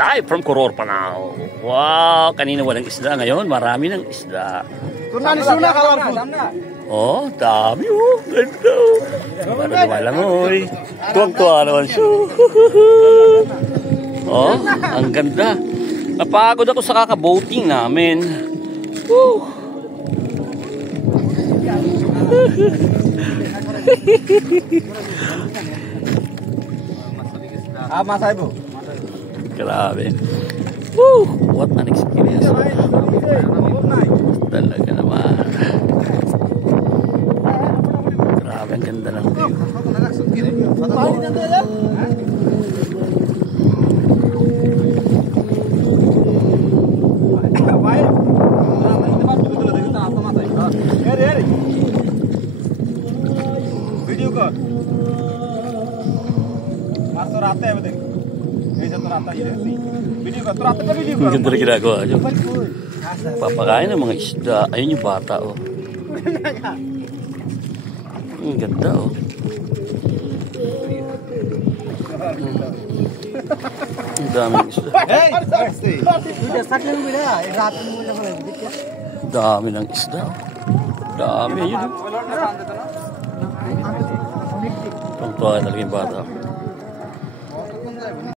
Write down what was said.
live from Kuror, Panao. Wow, kanina walang isda, ngayon marami ng isda. Oh, dami oh, ganda oh. Parang lumalangoy. Tuwang-tuwa naman siya. Oh, ang ganda. Napagod ako sa kakaboating namin. Woo! Masay po. Grabe. Woo! What an experience. Talaga naman. Grabe, ang ganda ng view. Video कर मार तो रात है देख ये तो रात है वीडियो कर तो रात का video Ang ganda na ginagawa nyo. Papakain ng mga isda. Ayun yung bata oh. Ang ganda oh. Ang daming isda. Dami ng isda oh. Dami yun oh. Tuwang-tuwa talaga yung bata.